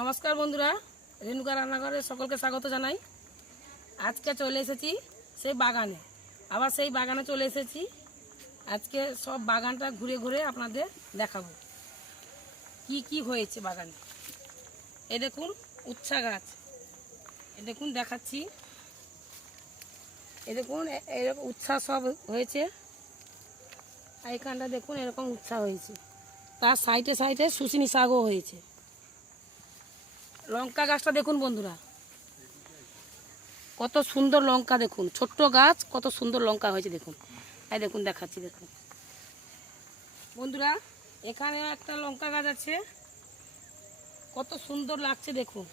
নমস্কার বন্ধুরা, রেণুকা রান্নাঘরে সকলকে স্বাগত জানাই। আজকে চলে এসেছি সেই বাগানে। আবার সেই বাগানে চলে এসেছি। আজকে সব বাগানটা ঘুরে ঘুরে আপনাদের দেখাবো। কি কি হয়েছে বাগানে? এ দেখুন, উচ্ছা গাছ। এ দেখুন, দেখাচ্ছি। এ দেখুন এরকম উচ্ছা সব হয়েছে। এখানটা দেখুন, এরকম উচ্ছা হয়েছে। তার সাইডে সাইডে শুশিনি শাকও হয়েছে। লঙ্কা গাছটা দেখুন বন্ধুরা। কত সুন্দর লঙ্কা দেখুন। ছোট্ট গাছ, কত সুন্দর লঙ্কা হয়েছে দেখুন। এই দেখুন, দেখাচ্ছি, দেখুন। বন্ধুরা এখানে একটা লঙ্কা গাছ আছে। কত সুন্দর লাগছে দেখুন।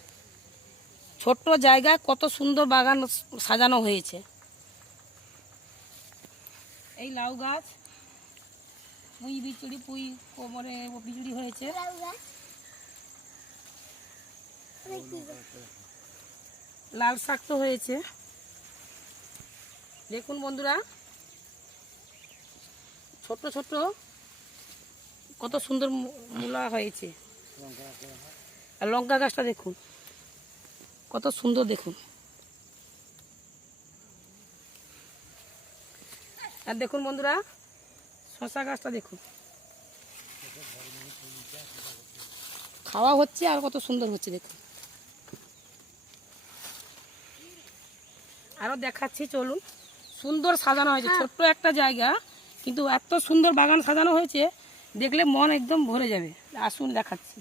ছোট্ট জায়গায় কত সুন্দর বাগান সাজানো হয়েছে। এই লাউ গাছ পুঁই বিচুড়ি, পুঁই কোমরে বিচুড়ি হয়েছে। লাল শাক তো হয়েছে। দেখুন বন্ধুরা, ছোট ছোট কত সুন্দর মূলা হয়েছে। আর লঙ্কা গাছটা দেখুন, কত সুন্দর দেখুন। আর দেখুন বন্ধুরা শশা গাছটা দেখুন। খাওয়া হচ্ছে আর কত সুন্দর হচ্ছে দেখুন। আরও দেখাচ্ছি, চলুন। সুন্দর সাজানো হয়েছে, ছোট্ট একটা জায়গা, কিন্তু এত সুন্দর বাগান সাজানো হয়েছে, দেখলে মন একদম ভরে যাবে। আসুন, দেখাচ্ছি।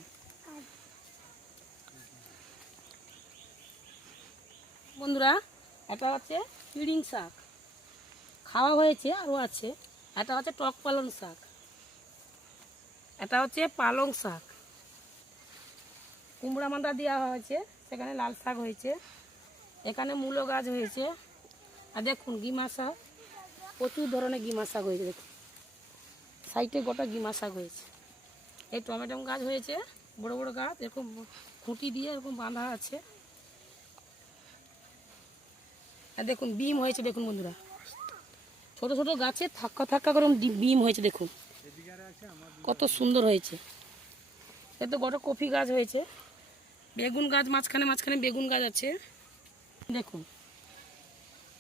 বন্ধুরা, এটা হচ্ছে পিড়িং শাক। খাওয়া হয়েছে আরও আছে। এটা হচ্ছে টক পালং শাক। এটা হচ্ছে পালং শাক। কুমড়া মান্দা দেওয়া হয়েছে, সেখানে লাল শাক হয়েছে। এখানে মূলো গাছ হয়েছে। আর দেখুন গিমাশা প্রচুর ধরনের গিমা শাক হয়েছে, দেখুন। সাইডে গোটা গিমা শাক হয়েছে। এই টমেটো গাছ হয়েছে, বড় বড় গাছ, এরকম খুঁটি দিয়ে এরকম বাঁধা আছে। আর দেখুন বিম হয়েছে, দেখুন বন্ধুরা। ছোট ছোট গাছে থাক্কা থাক্কা করে বিম হয়েছে, দেখুন। কত সুন্দর হয়েছে। এ তো গোটা কফি গাছ হয়েছে। বেগুন গাছ মাঝখানে মাঝখানে বেগুন গাছ আছে। দেখুন।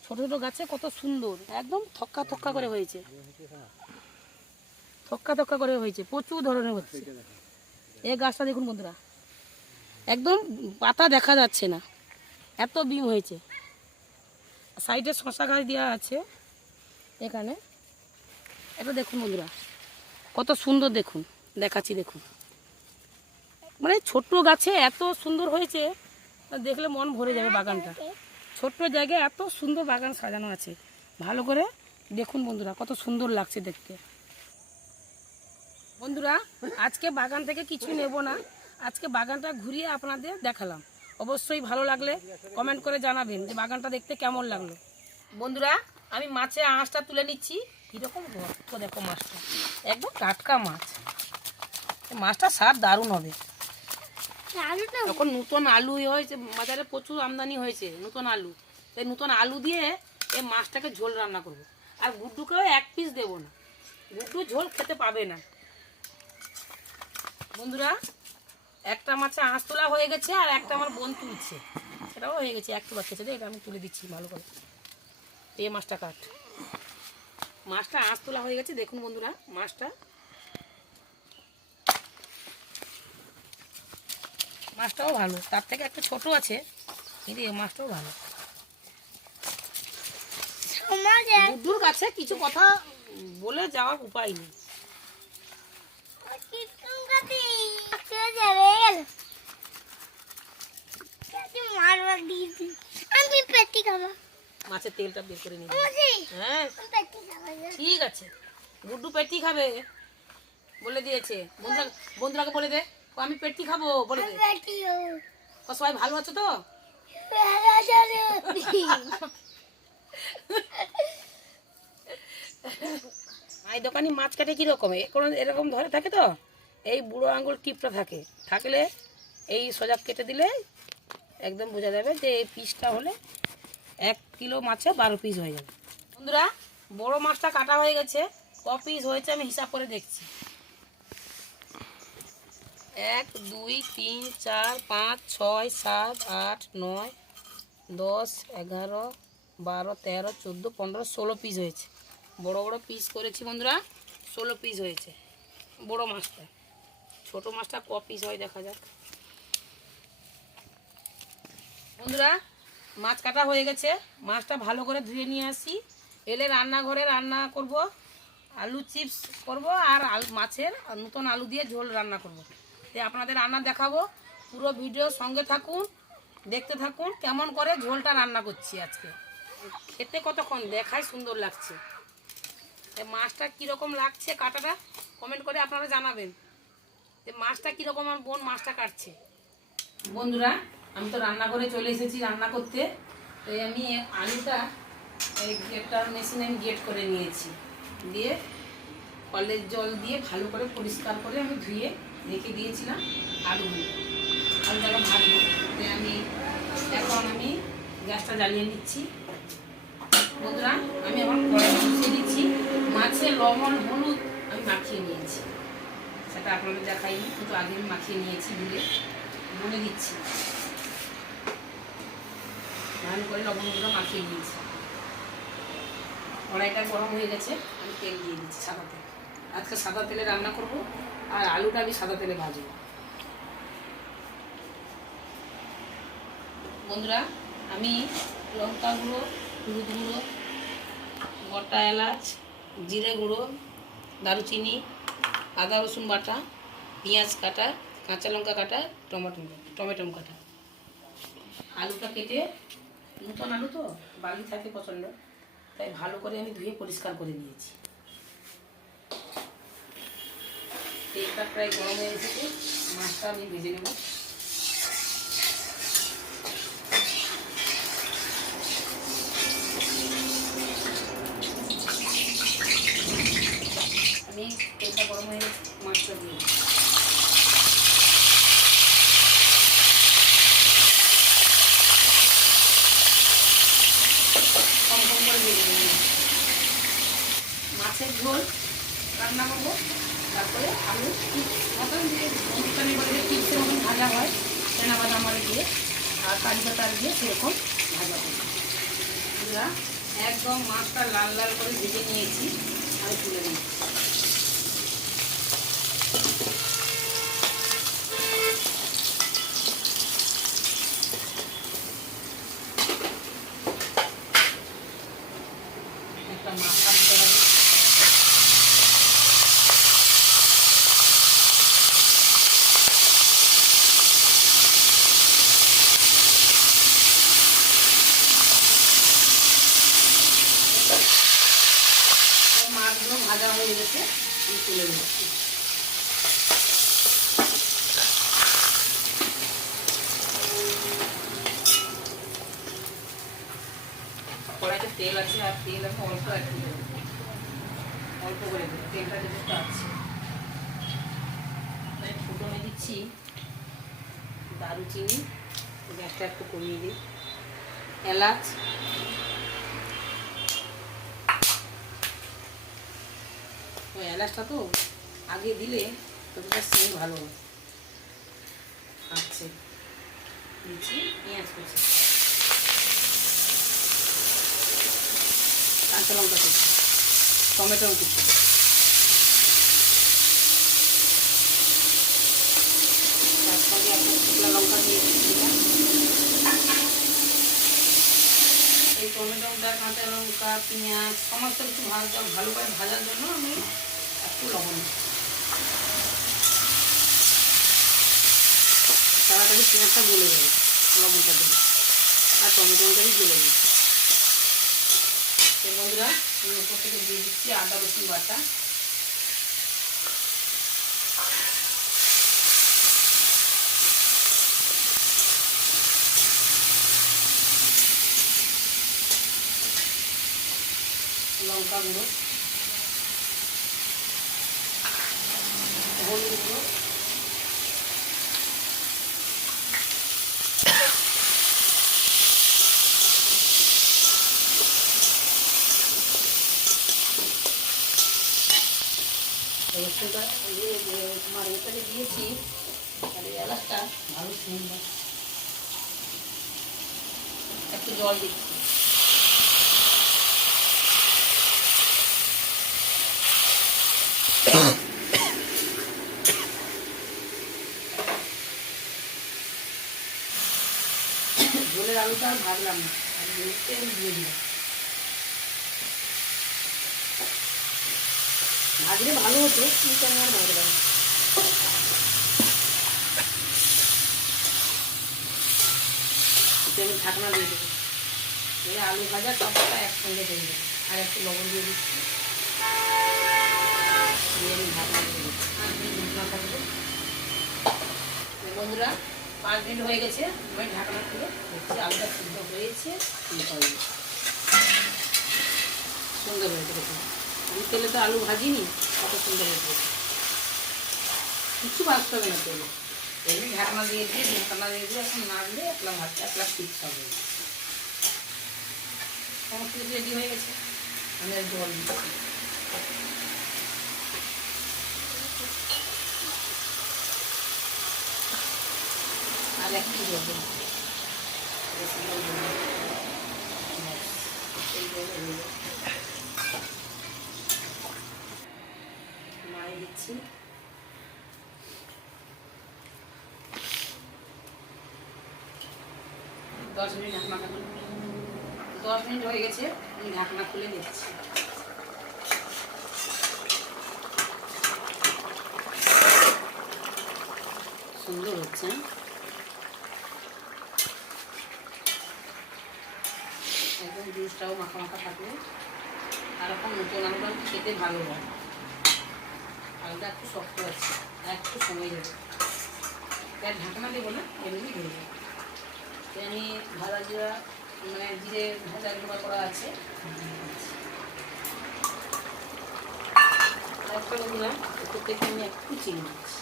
ছোট ছোট গাছে কত সুন্দর, একদম থক্কা থক্কা করে হয়েছে। থক্কা থক্কা করে হয়েছে, প্রচুর ধরনের হচ্ছে। এই গাছটা দেখুন বন্ধুরা, একদম পাতা দেখা যাচ্ছে না, এত বিম হয়েছে। সাইডে শশা গাছ দেওয়া আছে এখানে। এটা দেখুন বন্ধুরা, কত সুন্দর দেখুন, দেখাচ্ছি দেখুন। মানে ছোট্ট গাছে এত সুন্দর হয়েছে দেখলে মন ভরে যাবে বাগানটা। ছোট্ট জায়গায় এত সুন্দর বাগান সাজানো আছে। ভালো করে দেখুন বন্ধুরা, কত সুন্দর লাগছে দেখতে। বন্ধুরা, আজকে বাগান থেকে কিছু নেব না। আজকে বাগানটা ঘুরিয়ে আপনাদের দেখালাম। অবশ্যই ভালো লাগলে কমেন্ট করে জানাবেন যে বাগানটা দেখতে কেমন লাগল। বন্ধুরা, আমি মাছের আঁশটা তুলে নিচ্ছি। কীরকম দেখো মাছটা। একদম টাটকা মাছ। মাছটা স্বাদ দারুণ হবে। এখন নতুন আলু হয়েছে, বাজারে প্রচুর আমদানি হয়েছে নতুন আলু। এই নতুন আলু দিয়ে এই মাছটাকে ঝোল রান্না করব। আর গুড্ডুকেও এক পিস দেবো না। গুড্ডু ঝোল খেতে পাবে না। বন্ধুরা, একটা মাছে আঁশ তোলা হয়ে গেছে আর একটা আমার বোন তুলছে। সেটাও হয়ে গেছে, একটু বাচ্চা এটা আমি তুলে দিচ্ছি ভালো করে। এই মাছটা কাট। মাছটা আঁশ তোলা হয়ে গেছে, দেখুন বন্ধুরা, মাছটা। মাছটাও ভালো। তার থেকে একটা ছোট আছে কিন্তু এই মাছটাও ভালো। বুদ্ধুর কাছে কিছু কথা বলে যাওয়ার উপায় নেই। আমি পেটি খাব। মাছের তেলটা বের করে হ্যাঁ? ঠিক আছে। গুড্ডু পেটি খাবে বলে দিয়েছে। বন্ধুরা বন্ধুরাকে বলে দে। আমি পেটি খাব বলে সবাই ভালো আছো তো? এই দোকানি মাছ কাটে কীরকম কোনো এরকম ধরে থাকে তো? এই বুড়ো আঙুল টিপটা থাকে। থাকলে এই সোজা কেটে দিলে একদম বোঝা যাবে যে এই পিসটা হলে এক কিলো মাছে বারো পিস হয়ে যাবে। বন্ধুরা বড় মাছটা কাটা হয়ে গেছে। ক পিস হয়েছে আমি হিসাব করে দেখছি। এক, দুই, তিন, চার, পাঁচ, ছয়, সাত, আট, নয়, দশ, এগারো, বারো, তেরো, চোদ্দ, পনেরো, ষোলো পিস হয়েছে। বড় বড় পিস করেছি বন্ধুরা, ষোলো পিস হয়েছে। বড় মাছটা। ছোট মাছটা ক পিস হয় দেখা যাক। বন্ধুরা, মাছ কাটা হয়ে গেছে। মাছটা ভালো করে ধুয়ে নিয়ে আসি। এলে রান্নাঘরে রান্না করব, আলু চিপস করব আর মাছের নতুন আলু দিয়ে ঝোল রান্না করব। আপনাদের রান্না দেখাবো। পুরো ভিডিও সঙ্গে থাকুন, দেখতে থাকুন, কেমন করে ঝোলটা রান্না করছি আজকে। খেতে কতক্ষণ? দেখায় সুন্দর লাগছে। মাছটা কীরকম লাগছে কাটাটা? কমেন্ট করে আপনারা জানাবেন। যে মাছটা কীরকম আমার বোন মাছটা কাটছে? বন্ধুরা, আমি তো রান্নাঘরে চলে এসেছি রান্না করতে। তো আমি আলুটা এই গেটটার মেশিনে আমি গেট করে নিয়েছি। দিয়ে কলের জল দিয়ে ভালো করে পরিষ্কার করে আমি ধুয়ে রেখে দিয়েছিলাম আলুগুলো আলুটাকে ভাজবো। আমি, এখন আমি গ্যাসটা জ্বালিয়ে নিচ্ছি। বন্ধুরা, আমি এখন কড়াই বসিয়ে দিচ্ছি। মাছের লবণ, হলুদ আমি মাখিয়ে নিয়েছি। সেটা আপনাদের দেখাইনি, কিন্তু আগে আমি মাখিয়ে নিয়েছি ভুলে বলে দিচ্ছি। ভালো করে লবণগুলো মাখিয়ে নিয়েছি। কড়াইটা গরম হয়ে গেছে, আমি তেল দিয়ে দিচ্ছি সাদা তেল। আজকে সাদা তেলে রান্না করব, আর আলুটা আমি সাদা তেলে ভাজবো। বন্ধুরা, আমি লঙ্কা গুঁড়ো, হলুদ গুঁড়ো, গোটা এলাচ, জিরে গুঁড়ো, দারুচিনি, আদা রসুন বাটা, পেঁয়াজ কাটা, কাঁচা লঙ্কা কাটা, টমেটো টমেটো কাটা। আলুটা কেটে, নতুন আলু তো, বালি থাকে প্রচণ্ড, তাই ভালো করে আমি ধুয়ে পরিষ্কার করে নিয়েছি। তেলটা প্রায় গরম হয়ে এসেছে মাছটা আমি ভেজে নেব আমি তেলটা গরম হয়ে গেছে মাছটা দিয়ে দিচ্ছি। কম কম করে ভেজে নেব মাছের ঝোল রান্না করব তারপরে আলু মতন যে অনুষ্ঠানে ভাজা হয় চেনা বাদাম আলু আর কারি পাতা সেরকম ভাজা। হয় একদম মাছটা লাল লাল করে ভেজে নিয়েছি আর তুলে নিচ্ছি একটা মাছ কাটতে হবে মাছগুলো ভাজা হয়ে গেছে আমি তুলে নিচ্ছি। কড়াইতে তেল আছে, আর তেল আমি অল্প একটু অল্প করে দেবো, তেলটা যেটা আছে। ফুটনে দিচ্ছি দারুচিনি। গ্যাসটা একটু কমিয়ে দিই। এলাচ ওই এলাচটা তো আগে দিলে তোদের স্মেল ভালো আচ্ছা দিচ্ছি, পেঁয়াজ কুচি। কাঁচা লঙ্কা কুচি টমেটো কুচি তার শুকনো লঙ্কা দিয়ে এই টমেটোটা, কাঁচা লঙ্কা, পেঁয়াজ, সমস্ত কিছু ভাজা ভালো করে ভাজার জন্য আমি একটু লবণ। তাড়াতাড়ি পেঁয়াজটা গলে যাবে লবণটা দিলে আর টমেটোটাই গলে যাবে তো বন্ধুরা, আমি উপর থেকে দিয়ে দিচ্ছি আদা, রসুন বাটা। লঙ্কা গুঁড়ো হলুদ গুঁড়ো রসুনটা তোমার এটাকে দিয়েছি ভালো সুন্দর একটু জল দিচ্ছি আলুটা আর ভাবলাম না। তেল দিয়ে দিলাম। ভাজলে ভালো হতো কিন্তু আমি আর ভাজলাম না। আমি ঢাকনা দিয়ে দেবো। আলু ভাজা সবটা একসঙ্গে দিয়ে দেবো আর একটু লবণ দিয়ে দিচ্ছি দিয়ে আমি ঢাকনা দিয়ে দিচ্ছি আর দুই মিনিট না থাকবে তো বন্ধুরা পাঁচ হয়ে গেছে। আমি ঢাকনা খুলে দেখছি আলুটা সিদ্ধ হয়েছে। সুন্দর হয়েছে দেখুন। আমি তেলে তো আলু ভাজিনি, কত সুন্দর হয়েছে কিছু ভাজতে হবে না তেলে। এমনি ঢাকনা দিয়ে দিয়ে, ঢাকনা দিয়ে দিয়ে এখন নাড়লে একলা ভাত একলা ঠিক হবে। সমস্ত রেডি হয়ে গেছে। আমি জল দিচ্ছি আর একটু দেবো হয়ে দিচ্ছি দশ মিনিট ঢাকনা থাকুন দশ মিনিট হয়ে গেছে, আমি ঢাকনা খুলে দিচ্ছি। সুন্দর হচ্ছে জুসটাও মাখা মাখা থাকবে আর এখন নতুন আলুটা খেতে ভালো হয়। আলুটা একটু শক্ত আছে, একটু সময় যাবে তার ঢাকনা দেবো না এমনি ধরে যাবে আমি ভাজা জিরা মানে জিরে ভাজা গুঁড়া করা আছে। একটা বন্ধুরা, একটু থেকে আমি একটু চিনি দিচ্ছি।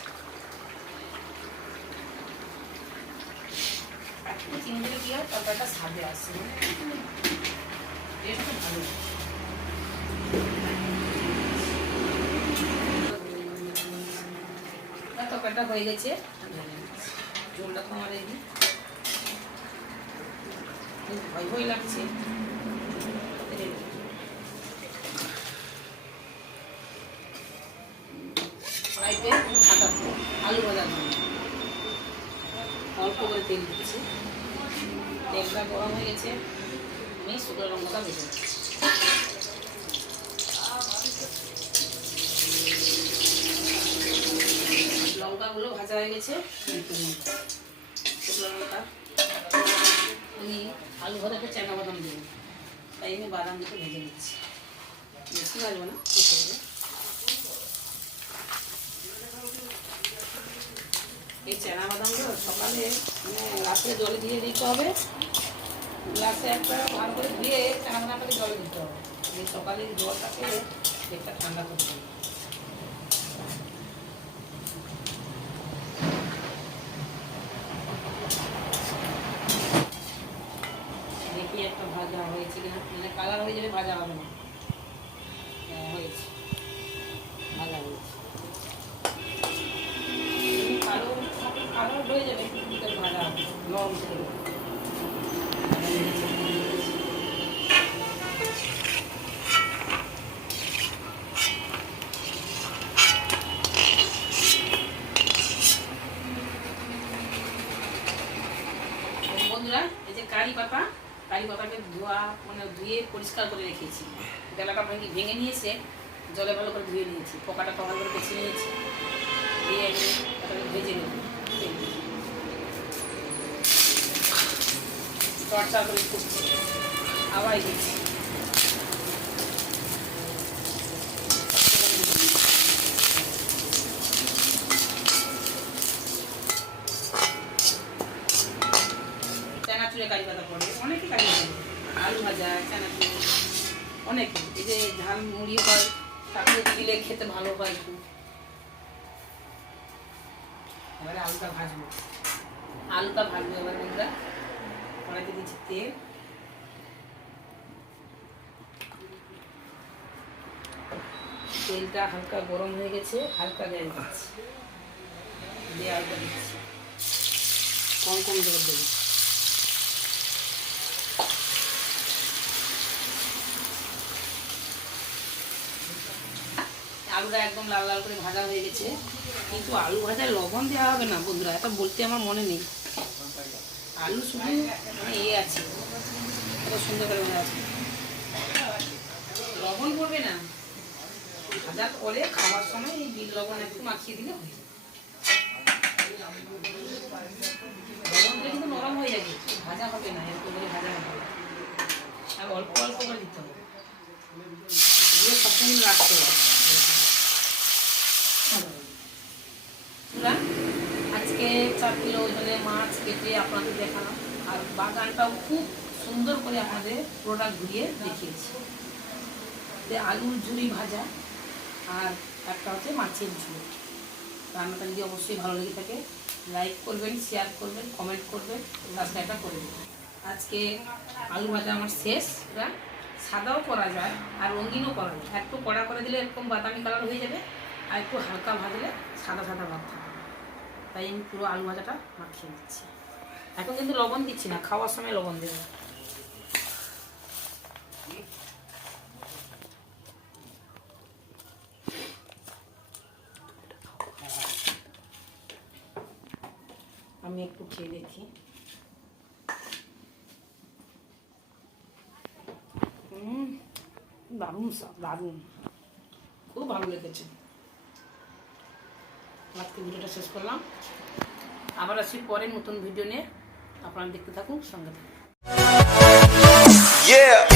চিনি দিলে কী হয়, তরকারিটা স্বাদে আসে। টেস্টটা ভালো হয়ে গেছে। তো আমার রেডি ভয় ভয় লাগছে। ফ্রাইতে সাদা আলু ভাজা অল্প করে তেল দিচ্ছি। তেলটা গরম হয়ে গেছে। আমি শুকনো লঙ্কাটা ভেজে। লঙ্কাগুলো ভাজা হয়ে গেছে শুকনো লঙ্কা। আমি আলু ভাজাতে চানা বাদাম দেবো। তাই আমি বাদাম দিতে ভেজে নিচ্ছি। বেশি ভাজবো না। এই চানা বাদামগুলো সকালে মানে রাতে জলে দিয়ে দিতে হবে। একটা ভালো করে ধুয়ে জলে দিতে হবে। সকালে ঠান্ডা একটা ভাজা হয়েছে কিনা মানে কালার হয়ে যাবে, ভাজা হবে না। পরিষ্কার করে রেখেছি। বেলাটা ভেঙে ভেঙে নিয়েছে? জলে ভালো করে ধুয়ে নিয়েছি, পোকাটা ভালো করে বেছে নিয়েছি। দিয়ে আমি ভেজে নেব। চর্চা করে করছি। আবার দিচ্ছি চানাচুরে কারি পাতা পড়ে অনেকে কারি পাতা পড়ে। আলু ভাজা চানাচুর অনেকে এই যে ধান মুড়ি হয় তাকে দিলে খেতে ভালো হয় একটু এবারে আলুটা ভাজবো আলুটা ভাজবো এবার বন্ধুরা কড়াইতে দিচ্ছি তেল তেলটা হালকা গরম হয়ে গেছে, হালকা গ্যাস দিচ্ছি। কম কম করে দেবো। আলুটা একদম লাল লাল করে ভাজা হয়ে গেছে। কিন্তু আলু ভাজায় লবণ দেওয়া হবে না বন্ধুরা, এটা বলতে আমার মনে নেই। আলু শুধু মানে ইয়ে আছে কত সুন্দর করে ভাজা আছে। লবণ পড়বে না। ভাজার পরে খাওয়ার সময় এই বিল লবণ একটু মাখিয়ে দিলে হয়ে লবণটা কিন্তু নরম হয়ে যাবে, ভাজা হবে না, এরকম করে ভাজা হবে। আর অল্প অল্প করে দিতে হবে। দিয়ে সবসময় রাখতে আজকে চার কিলো ওজনে মাছ কেটে আপনাদের দেখালাম। আর বাগানটাও খুব সুন্দর করে আপনাদের প্রোডাক্ট ঘুরিয়ে দেখিয়েছি। আলুর ঝুড়ি ভাজা আর একটা হচ্ছে মাছের ঝুড়ি রান্নাটা যদি অবশ্যই ভালো লেগে থাকে লাইক করবেন শেয়ার করবেন কমেন্ট করবেন সাবস্ক্রাইবটা করে দেবেন। আজকে আলু ভাজা আমার শেষ এটা সাদাও করা যায় আর রঙিনও করা যায়। একটু কড়া করে দিলে এরকম বাদামি কালার হয়ে যাবে আর একটু হালকা ভাজলে সাদা সাদা ভাব থাকবে তাই আমি পুরো আলু ভাজাটা মাখিয়ে দিচ্ছি। এখন কিন্তু লবণ দিচ্ছি না, খাওয়ার সময় লবণ দেবো। আমি একটু খেয়ে দেখি। হুম দারুণ স্বাদ, দারুণ। খুব ভালো লেগেছে। আজকে ভিডিওটা শেষ করলাম। আবার আসি পরে নতুন ভিডিও নিয়ে। আপনারা দেখতে থাকুন, সঙ্গে থাকুন। Yeah.